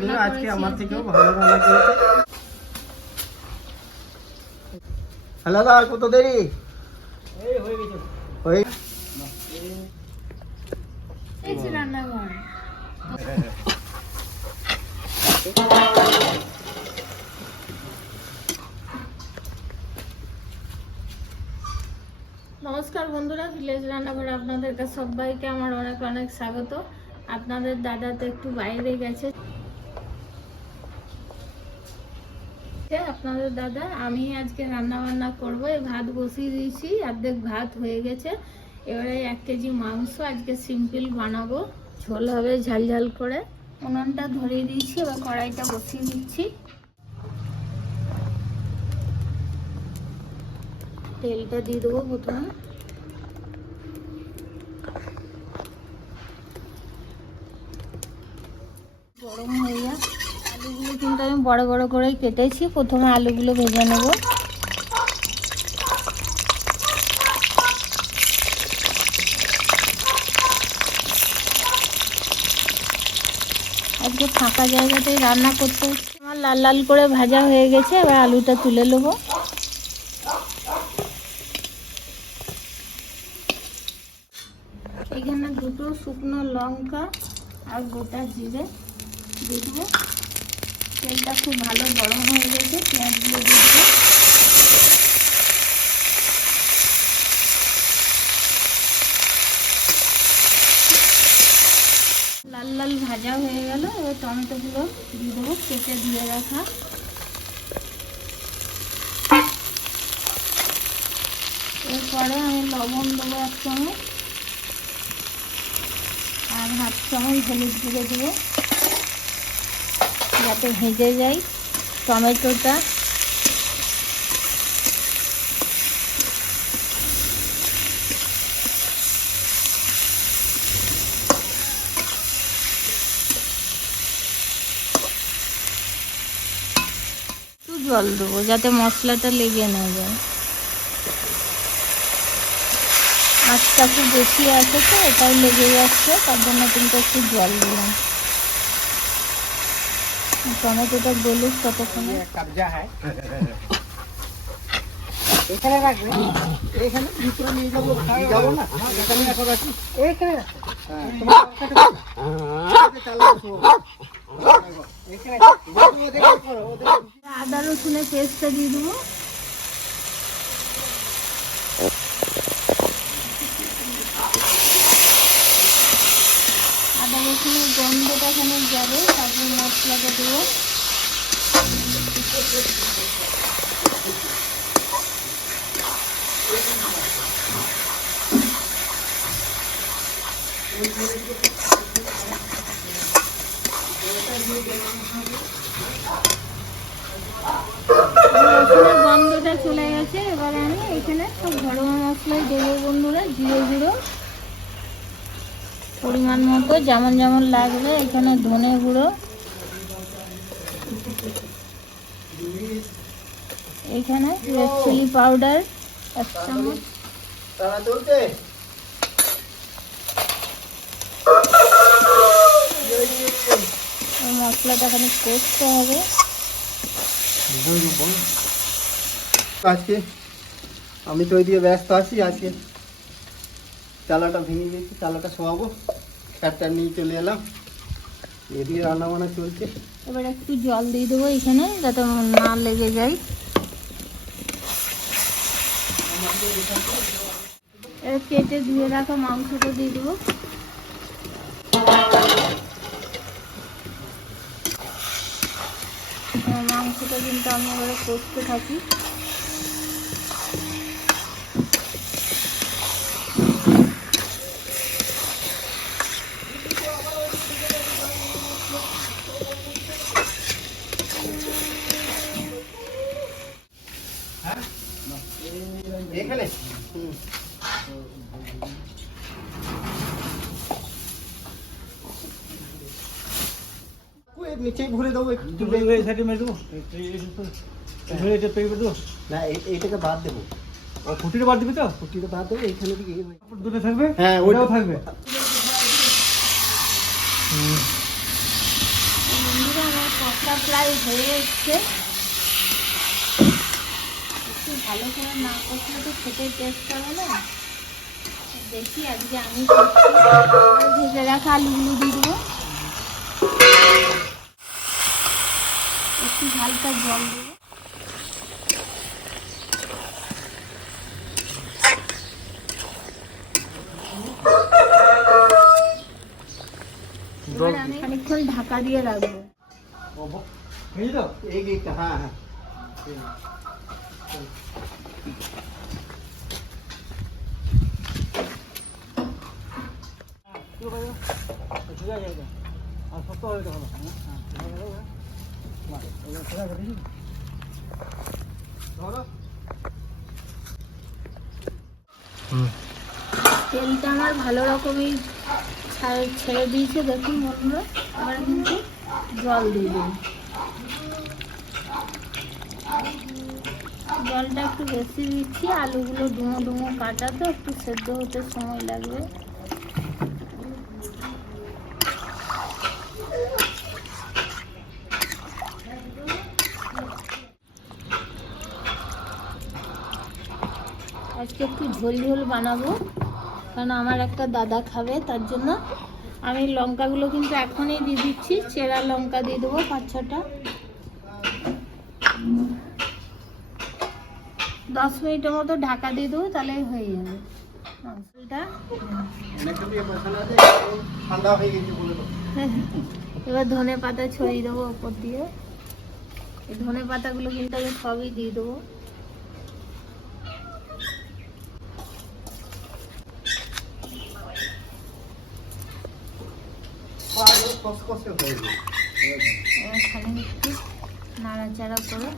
বন্ধুরা আজকে আমার থেকেও ভালো রান্না করেছে। হ্যালো দা, কত দেরি? এই হয়ে গেছে। হয়ে এই যে রান্নাঘর। নমস্কার বন্ধুরা, ভিলেজ রান্নাঘরে আপনাদেরকে সবাইকে আমার অনেক অনেক স্বাগত। আপনাদের দাদা তো একটু বাইরে গেছে। আপনাদের দাদা, আমি আজকে রান্না বান্না করবো। এই ভাত বসিয়ে দিয়েছি, অর্ধেক ভাত হয়ে গেছে। এবারে 1 কেজি মাংস আজকে সিম্পল বানাবো, ঝোল হবে ঝাল ঝাল করে। উনুনটা ধরিয়ে দিয়েছি, এবার কড়াইটা বসিয়ে দিচ্ছি। তেলটা দিয়ে দেবো প্রথমে। গরম হয়ে যায়। আলুগুলো কিন্তু আমি বড় বড় করে কেটেছি, প্রথমে আলুগুলো ভেজে নেব। আজকে ফাঁকা জায়গাতেই রান্না করতে হচ্ছে। আমার লাল লাল করে ভাজা হয়ে গেছে, এবার আলুটা তুলে নেবো। এখানে 2টো শুকনো লঙ্কা আর গোটা জিরে দিয়ে দেবো। তেলটা খুব ভালো গরম হয়ে গেছে, পেঁয়াজগুলো দিয়ে দেবো। লাল লাল ভাজা হয়ে গেল, এবার টমেটোগুলো দিয়ে দেবো, কেটে দিয়ে রাখা। এরপরে আমি লবণ দেবো 1 চামচ আর 1/2 চামচ হলুদ গুঁড়ো দেবো, যাতে ভেজে যায় টমেটোটা। একটু জল দেবো যাতে মশলাটা লেগে না যায়। আঁচটা খুব বেশি আছে তো, এটাই লেগে যাচ্ছে, তার জন্য কিন্তু একটু জল দিলাম। টমেটোটা গলুক ততক্ষণে। কবজা হ্যায় এখানে রাখবে, এখানে ভিতরে নিয়ে যাবো, যাবো না এখানে রাখো, রাখি এখানে রাখো। তোমার আদা রসুনের পেস্টটা দিয়ে দেবো। আদা রসুনের গন্ধটা এখানে যাবে, তারপর মশলাটা দেবো। রসুনের গন্ধটা চলে গেছে, এবার আমি এখানে সব গরম মশলাই দেবো বন্ধুরা। জিরে গুঁড়ো পরিমাণ মতো, যেমন যেমন লাগবে। এখানে ধনে গুঁড়ো, এখানে রেড চিলি পাউডার 1 চামচ। মশলাটা এখানে কষতে হবে। আজকে আমি তো ওই দিয়ে ব্যস্ত আছি। আজকে চালাটা ভেঙে গেছি, চালাটা শোয়াবো, ফ্যাটটা নিয়ে চলে এলাম। এদিকে রান্না বান্না চলছে। এবার একটু জল দিয়ে দেবো এখানে, যাতে না লেগে যায়। এবার কেটে ধুয়ে রাখা মাংসটা দিয়ে দেবো। মাংসটা কিন্তু আমি এবারে কষতে থাকি। এখানে নিচেই ভরে দেবো, একটু সাইডে মেরে দেবো না, এইটাকে বাদ দেবো। খুঁটিটা বাদ দিবি তো? খুঁটিটা বাদ দেবো, এইখানে দুটো থাকবে। হ্যাঁ, ওইটাও থাকবে। বন্ধুরা, ভাতটা প্রায় হয়ে এসছে। একটু ভালো করে না করলে তো খেতে টেস্ট হবে না। দেখি আজকে আমি করছি। ভেজে রাখা আলুগুলো দিয়ে দেবো, একটু হালকা জল দেবো। এবার আমি খানিকক্ষণ ঢাকা দিয়ে রাখবো। एक एक हाँ हाँ তেলটা আমার ভালো রকমই ছেড়ে দিয়েছে দেখুন বন্ধুরা। এবার কিন্তু জল দিয়ে দিন, জলটা একটু বেশি দিচ্ছি। আলুগুলো ডুমো ডুমো কাটা তো একটু সেদ্ধ হতে সময় লাগবে। আজকে একটু ঝোল ঝোল বানাবো, কারণ আমার একটা দাদা খাবে, তার জন্য আমি লঙ্কাগুলো কিন্তু এখনই দিয়ে দিচ্ছি। চেরা লঙ্কা দিয়ে দেবো 5-6টা। 10 মিনিটের মতো ঢাকা দিয়ে দেবো, তাহলে হয়ে যাবে মাংসটা। ঠান্ডা হয়ে গেছে বলে তো। এবার ধনে পাতা ছড়িয়ে দেবো ওপর দিয়ে। এই ধনে পাতাগুলো কিন্তু আমি সবই দিয়ে দেবো। কসকসে হয়ে গেছে। এখানে একটু নাড়াচাড়া করে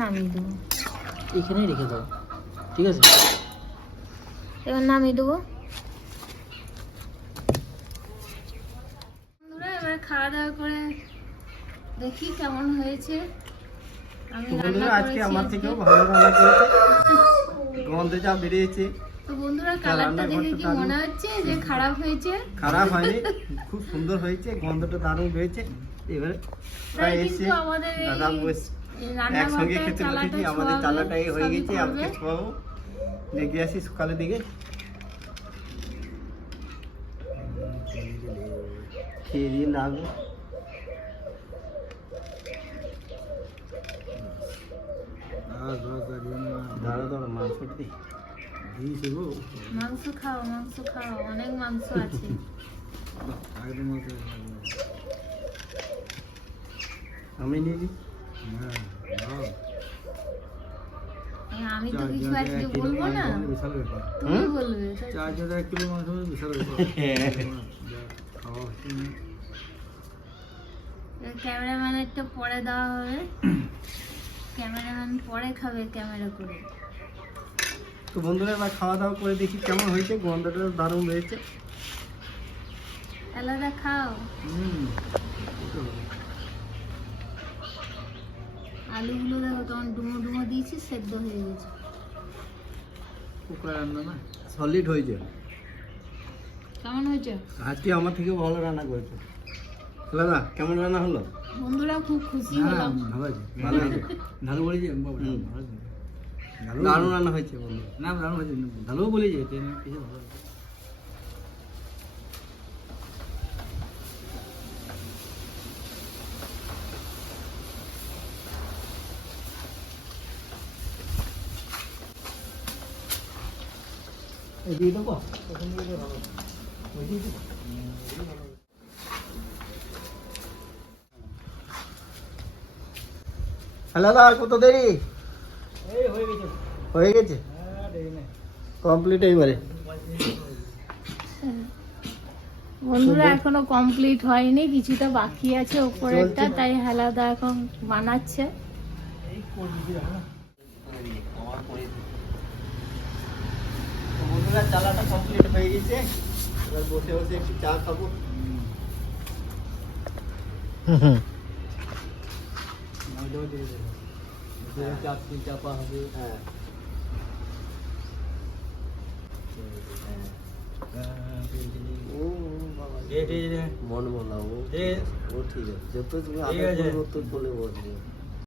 নামিয়ে দেবো। এখানেই রেখে দাও, ঠিক আছে? এবার নামিয়ে দেবো। বন্ধুরা এবার খাওয়া দাওয়া করে দেখি কেমন হয়েছে। আমি রান্না আজকে করেছি আমার আজকে। থেকেও ভালো রান্না করেছে, গন্ধ যা বেরিয়েছে। তো বন্ধুরা কালারটা দেখে কি মনে হচ্ছে যে খারাপ হয়েছে? খারাপ হয়নি, খুব সুন্দর হয়েছে, গন্ধটা দারুণ হয়েছে। এবারে তাই প্রায় কিন্তু এসে আমাদের দাদা বস একসঙ্গে খেতে বসেছি। আমাদের চালাটা এই হয়ে গেছে, আজকে খাওয়াবো। দেখে আসি সকালের দিকে, খেয়ে দিয়ে লাগবো। দাঁড়া দাঁড়া মাংসটা দিই। মাংস খাও, মাংস খাও, অনেক মাংস আছে। আমি নিয়ে নিই। আমি তো কিছু আজকে বলবো না, তুমি বলবে। ক্যামেরাম্যানেরটা পরে দেওয়া হবে, ক্যামেরাম্যান পরে খাবে ক্যামেরা করে। তো বন্ধুরা এবার খাওয়া দাওয়া করে দেখি কেমন হয়েছে। গন্ধটা দারুণ হয়েছে। আলাদা খাও। আলুগুলো দেখো তখন ডুমো ডুমো দিয়েছি, সেদ্ধ হয়ে গেছে। কুকার রান্না না, সলিড হয়েছে। কেমন হয়েছে? আজকে আমার থেকে ভালো রান্না করেছে। দাদা কেমন রান্না হলো? বন্ধুরা খুব খুশি হলাম। ভালো হয়েছে, ভালো হয়েছে, ভালো বলেছে। দারুণ রান্না হয়েছে বন্ধু। না দারুণ হয়েছে, ভালো বলেছে। দিয়ে দেবো, প্রথম দিয়ে ভালো দিয়ে দেবো। হ্যালো দাদা, কত দেরি? হয়ে গেছে কমপ্লিট এইবারে। বন্ধুরা এখনো কমপ্লিট হয়নি, কিছুটা বাকি আছে উপরেরটা, তাই হালাদা এখন বানাচ্ছে। বন্ধুরা চালাটা কমপ্লিট হয়ে গেছে, এবার বসে বসে একটু চা খাবো। চাপা হবে। হ্যাঁ ও বাবা মন বলা ও ঠিক আছে যত তুমি আদর করবে তত বলে বলবে